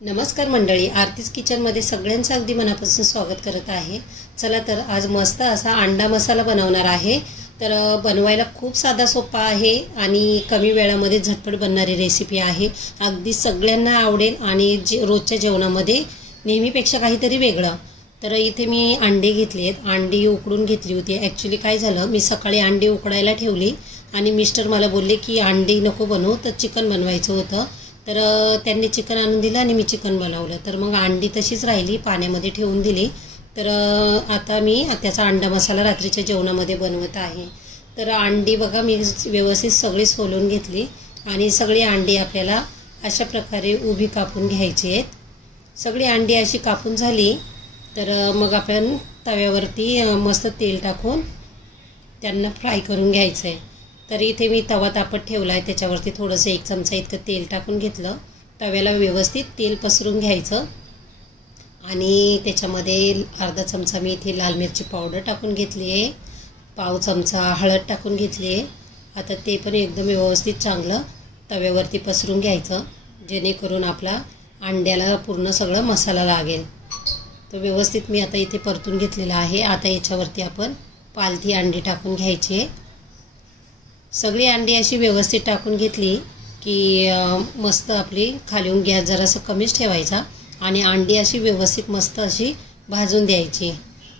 नमस्कार मंडळी, आरतीज किचनमध्ये सगळ्यांचं अगदी मनापासून स्वागत करत आहे। चला तर आज मस्त असा अंडा मसाला बनवणार आहे। तर बनवायला खूप साधा सोपा आहे आणि कमी वेळामध्ये झटपट बनणारी रेसिपी आहे। अगदी सगळ्यांना आवडेल आणि रोजच्या जेवणामध्ये नेहमीपेक्षा काहीतरी वेगळं। तर इथे मी अंडे घेतले आहेत, अंडी उकडून घेतली होती। ॲक्च्युली काय झालं, मी सकाळी अंडी उकडायला ठेवली आणि मिस्टर मला बोलले की अंडी नको बनवू, तर चिकन बनवायचं होतं। तर त्यांनी चिकन आणून दिलं आणि मी चिकन बनवलं। तर मग अंडी तशीच राहिली, पाण्यामध्ये ठेवून दिली। तर आता मी त्याचा अंडा मसाला रात्रीच्या जेवणामध्ये बनवत आहे। तर अंडी बघा मी व्यवस्थित सगळी सोलून घेतली आणि सगळी अंडी आपल्याला अशा प्रकारे उभी कापून घ्यायची आहेत। सगळी अंडी अशी कापून झाली तर मग आपण तव्यावरती मस्त तेल टाकून त्यांना फ्राय करून घ्यायचं आहे। तर इथे मी तवा तापत ठेवला आहे, त्याच्यावरती थोडंसं 1 चमचा इतकं तेल टाकून घेतलं। तव्याला व्यवस्थित तेल पसरून घ्यायचं आणि त्याच्यामध्ये अर्धा चमचा मी इथे लाल मिरची पावडर टाकून घेतली आहे, पाव चमचा हळद टाकून घेतली आहे। आता ते पण एकदम व्यवस्थित चांगलं तव्यावरती पसरून घ्यायचं, जेणेकरून आपला अंड्याला पूर्ण सगळं मसाला लागेल। तो व्यवस्थित मी आता इथे परतून घेतलेला आहे। आता याच्यावरती आपण पालथी अंडी टाकून घ्यायची आहे। सगळी अंडी अशी व्यवस्थित टाकून घेतली की मस्त आपली खालीहून गॅस जरासं कमीच ठेवायचा आणि अंडी अशी व्यवस्थित मस्त अशी भाजून द्यायची।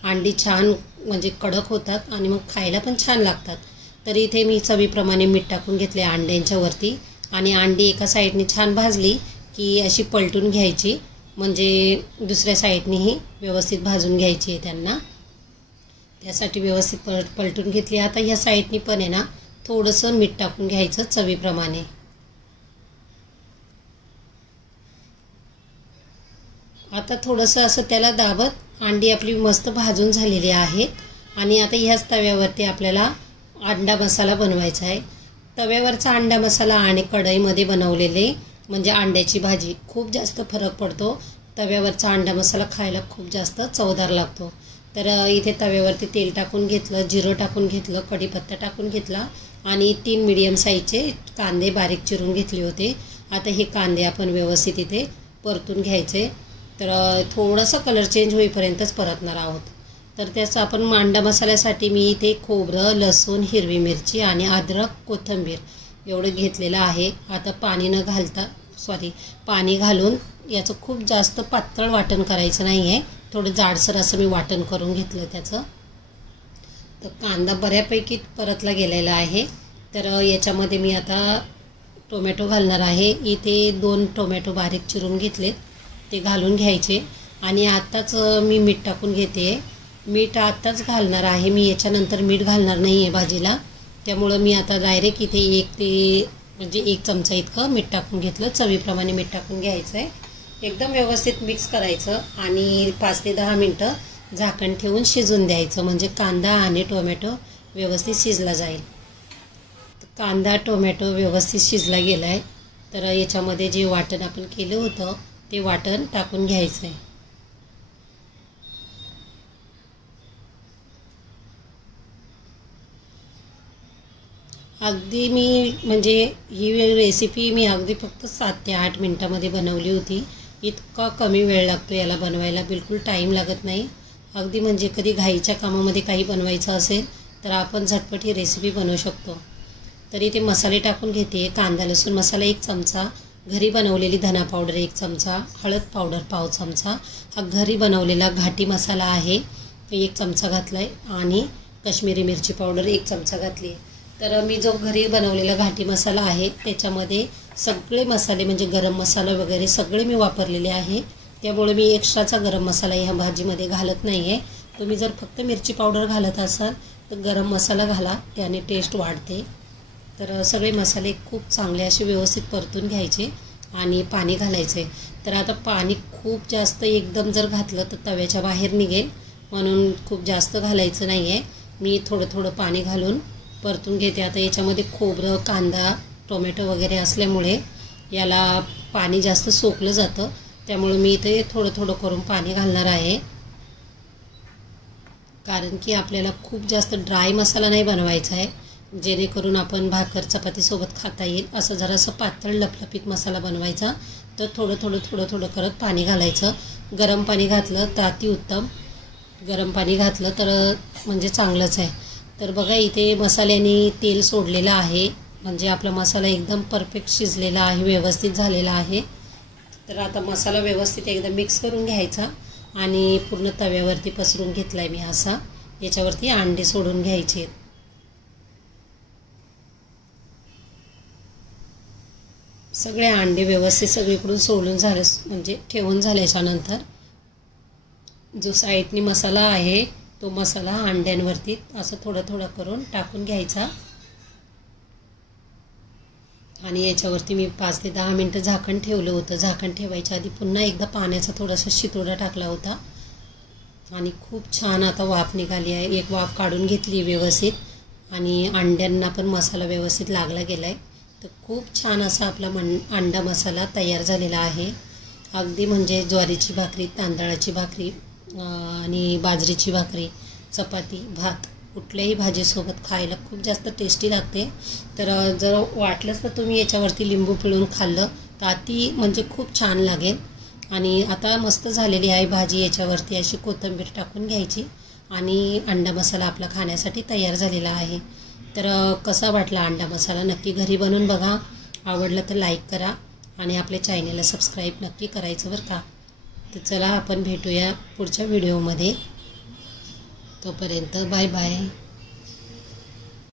अंडी छान म्हणजे कडक होतात आणि मग खायला पण छान लागतात। तर इथे मी चवीप्रमाणे मीठ टाकून घेतले अंड्यांच्या वरती आणि अंडी एका साईडने छान भाजली की अशी पलटून घ्यायची, म्हणजे दुसऱ्या साईडनेही व्यवस्थित भाजून घ्यायची आहे त्यांना। त्यासाठी व्यवस्थित पलटून घेतली। आता ह्या साईडने पण आहे ना थोडंसं मीठ टाकून घ्यायचं चवीप्रमाणे। आता थोडंसं असं त्याला दाबत अंडी आपली मस्त भाजून झालेली आहेत आणि आता ह्याच तव्यावरती आपल्याला अंडा मसाला बनवायचा आहे। तव्यावरचा अंडा मसाला आणि कढईमध्ये बनवलेले म्हणजे अंड्याची भाजी खूप जास्त फरक पडतो। तव्यावरचा अंडा मसाला खायला खूप जास्त चवदार लागतो। तर इथे तव्यावरती तेल टाकून घेतलं, जिरं टाकून घेतलं, कढीपत्ता टाकून घेतला आणि 3 मीडियम साईजचे कांदे बारीक चिरून घेतले होते। आता हे कांदे आपण व्यवस्थित इथे परतून घ्यायचे। तर थोडासा कलर चेंज होईपर्यंतच परतणार आहोत। तर त्याचा आपण अंडा मसाल्यासाठी मी इथे खोबरं, लसूण, हिरवी मिरची आणि अद्रक, कोथिंबीर एवढं घेतलेलं आहे। आता पाणी घालून याचं खूप जास्त पातळ वाटण करायचं नाही आहे, थोडं जाडसर असं मी वाटण करून घेतलं त्याचं। तर कांदा बऱ्यापैकी परतला गेलेला आहे। तर याच्यामध्ये मी आता टोमॅटो घालणार आहे। इथे 2 टोमॅटो बारीक चिरून घेतलेत, ते घालून घ्यायचे आणि आत्ताच मी मीठ टाकून घेते। मीठ आत्ताच घालणार आहे मी, याच्यानंतर मीठ घालणार नाही आहे भाजीला। त्यामुळं मी आता डायरेक्ट इथे 1 चमचा इतकं मीठ टाकून घेतलं। चवीप्रमाणे मीठ टाकून घ्यायचं आहे। एकदम व्यवस्थित मिक्स करायचं आणि 5 ते 10 मिनटं झाकण ठेवून शिजून द्यायचं, म्हणजे कांदा आणि टोमॅटो व्यवस्थित शिजला जाईल। कांदा टोमॅटो व्यवस्थित शिजला गेला आहे। तर याच्यामध्ये जे वाटण आपण केलं होतं ते वाटण टाकून घ्यायचं आहे। अगदी ही रेसिपी मी अगदी फक्त 7 ते 8 मिनटामध्ये बनवली होती। इतका कमी वेळ लागतो याला बनवायला, बिलकुल टाईम लागत नाही। अगदी म्हणजे कधी घाईच्या कामामध्ये काही बनवायचं असेल तर आपण झटपट ही रेसिपी बनवू शकतो। तर इथे मसाले टाकून घेते। कांदा लसूण मसाला 1 चमचा, घरी बनवलेली धना पावडर 1 चमचा, हळद पावडर पाव चमचा, हा घरी बनवलेला घाटी मसाला आहे 1 चमचा घातला आहे आणि काश्मीरी मिरची पावडर 1 चमचा घातली आहे। तर मी जो घरी बनवलेला घाटी मसाला आहे त्याच्यामध्ये सगळे मसाले म्हणजे गरम मसाला वगैरे सगळे मी वापरलेले आहे। त्यामुळे मी एक्स्ट्राचा गरम मसाला ह्या भाजीमध्ये घालत नाही आहे। तुम्ही जर फक्त मिरची पावडर घालत असाल तर गरम मसाला घाला, त्याने टेस्ट वाढते। तर सगळे मसाले खूप चांगले असे व्यवस्थित परतून घ्यायचे आणि पाणी घालायचे। तर आता पाणी खूप जास्त एकदम जर घातलं तर तव्याच्या बाहेर निघेल, म्हणून खूप जास्त घालायचं नाही आहे। मी थोडं थोडं पाणी घालून परतून घेते। आता याच्यामध्ये खोबरं, कांदा, टोमॅटो वगैरे असल्यामुळे याला पाणी जास्त सोकलं जातं, त्यामुळे मी इथे थोडं थोडं करून पाणी घालणार आहे। कारण की आपल्याला खूप जास्त ड्राय मसाला नाही बनवायचा आहे, जेणेकरून आपण भाकर चपातीसोबत खाता येईल असं जरासं पातळ लपलपीत मसाला बनवायचा. तर थोडं थोडं थोडं थोडं करत पाणी घालायचं. गरम पाणी घातलं तर अतिउत्तम, गरम पाणी घातलं तर म्हणजे चांगलंच आहे. तर बघा इथे मसाल्याने तेल सोडलेलं आहे, म्हणजे आपला मसाला एकदम परफेक्ट शिजलेला आहे, व्यवस्थित झालेला आहे. तर आता मसाला व्यवस्थित एकदा मिक्स करून घ्यायचा आणि पूर्ण तव्यावरती पसरून घेतला आहे मी असा. याच्यावरती अंडे सोडून घ्यायचे. सगळे अंडे व्यवस्थित सगळीकडून सोडून झाले, म्हणजे ठेवून झाल्याच्यानंतर जो साईडनी मसाला आहे तो मसाला अंड्यांवरती असं थोडं थोडं करून टाकून घ्यायचा. आणि याच्यावरती मी 5 ते 10 मिनटं झाकण ठेवलं होतं. झाकण ठेवायच्या आधी पुन्हा एकदा पाण्याचा थोडासा शितोडा टाकला होता आणि खूप छान आता वाफ निघाली आहे. एक वाफ काढून घेतली व्यवस्थित आणि अंड्यांना पण मसाला व्यवस्थित लागला गेला आहे. तर खूप छान असा आपला अंडा मसाला तयार झालेला आहे. अगदी म्हणजे ज्वारीची भाकरी, तांदळाची भाकरी आणि बाजरीची भाकरी, चपाती, भात कुठल्याही भाजीसोबत खायला खूप जास्त टेस्टी लागते. तर जर वाटलंच तर तुम्ही याच्यावरती लिंबू पिळून खाल्लं तर अति म्हणजे खूप छान लागेल. आणि आता मस्त झालेली आहे भाजी. याच्यावरती अशी कोथिंबीर टाकून घ्यायची आणि अंडा मसाला आपला खाण्यासाठी तयार झालेला आहे. तर कसा वाटला अंडा मसाला नक्की घरी बनवून बघा. आवडलं तर लाईक करा आणि आपल्या चॅनेलला सबस्क्राईब नक्की करायचं बरं का. तर चला आपण भेटूया पुढच्या व्हिडिओमध्ये. तोपर्यंत बाय बाय.